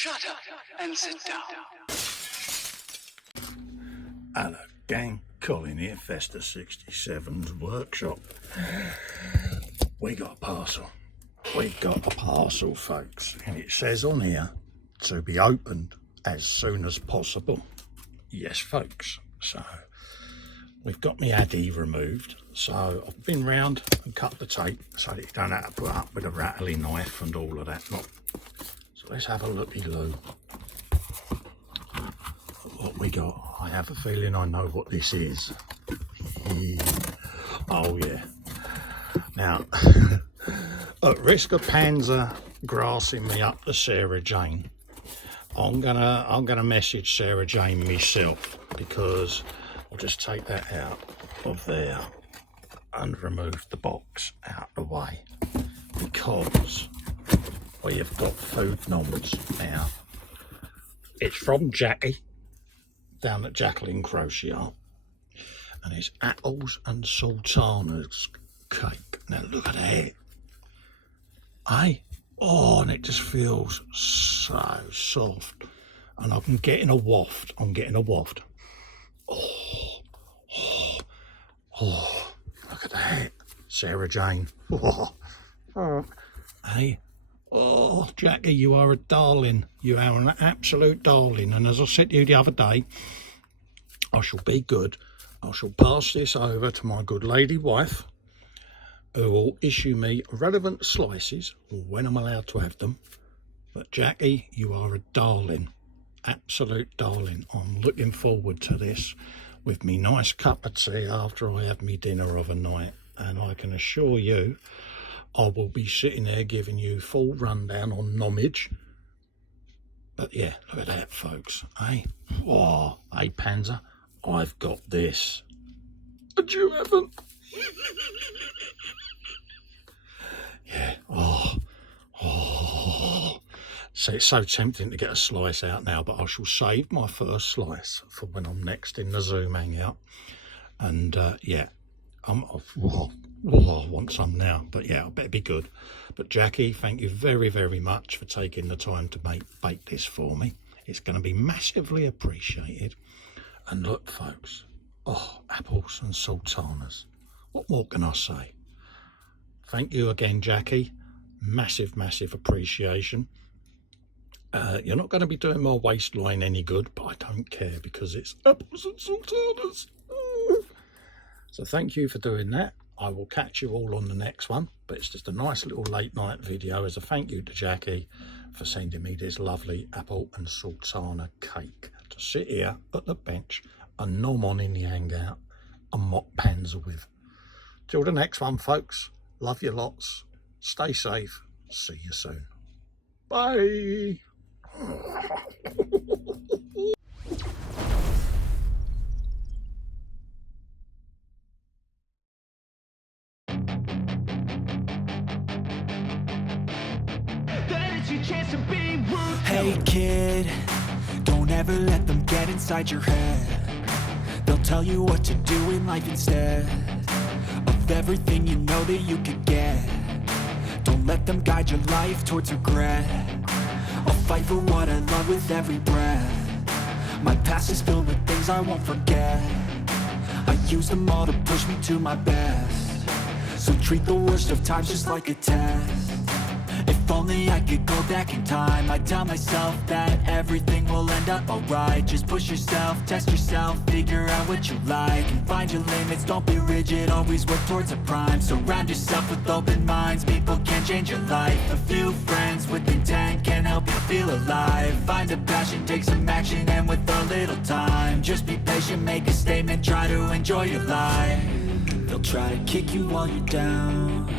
Shut up and sit down. Hello gang, Colin here, Festa 67's workshop. We got a parcel. We got a parcel, folks, and it says on here to be opened as soon as possible. Yes, folks. So we've got my addy removed. So I've been round and cut the tape so that you don't have to put up with a rattling knife and all of that lot. So let's have a looky-loo. What we got? I have a feeling I know what this is. Oh yeah. Now, at risk of Panzer grassing me up to Sarah Jane, I'm gonna message Sarah Jane myself, because I'll just take that out of there and remove the box out of the way, because we have got food noms now. It's from Jackie down at Jacqeline Crochet, and it's apples and sultanas cake. Now look at that, eh? Oh, and it just feels so soft, and I'm getting a waft. I'm getting a waft. Oh, oh, oh, look at that, Sarah Jane. Oh, oh. Hey, oh, Jackie, you are a darling. You are an absolute darling. And as I said to you the other day, I shall be good. I shall pass this over to my good lady wife, who will issue me relevant slices when I'm allowed to have them. But Jackie, you are a darling, absolute darling. I'm looking forward to this with me nice cup of tea after I have me dinner of a night. And I can assure you, I will be sitting there giving you full rundown on nomage. But yeah, look at that, folks. Hey, oh, hey, Panzer, I've got this. And you haven't. Yeah, oh. So it's so tempting to get a slice out now, but I shall save my first slice for when I'm next in the Zoom hangout. And yeah, I want some now, but yeah, I better be good. But Jackie, thank you very, very much for taking the time to bake this for me. It's going to be massively appreciated. And look, folks, oh, apples and sultanas. What more can I say? Thank you again, Jackie. Massive, massive appreciation. You're not going to be doing my waistline any good, but I don't care, because it's apples and sultanas. Ooh. So thank you for doing that. I will catch you all on the next one, but it's just a nice little late night video as a thank you to Jackie for sending me this lovely apple and sultana cake to sit here at the bench and nom on in the hangout and mock Panzer with. Till the next one, folks. Love you lots. Stay safe. See you soon. Bye. Hey kid, don't ever let them get inside your head. They'll tell you what to do in life instead of everything you know that you could get. Don't let them guide your life towards regret. I'll fight for what I love with every breath. My past is filled with things I won't forget. I use them all to push me to my best. So treat the worst of times just like a test. If only I could go back in time, I'd tell myself that everything will end up alright. Just push yourself, test yourself, figure out what you like, and find your limits, don't be rigid, always work towards a prime. Surround yourself with open minds, people can change your life. A few friends with intent can help you feel alive. Find a passion, take some action, and with a little time, just be patient, make a statement, try to enjoy your life. They'll try to kick you while you're down,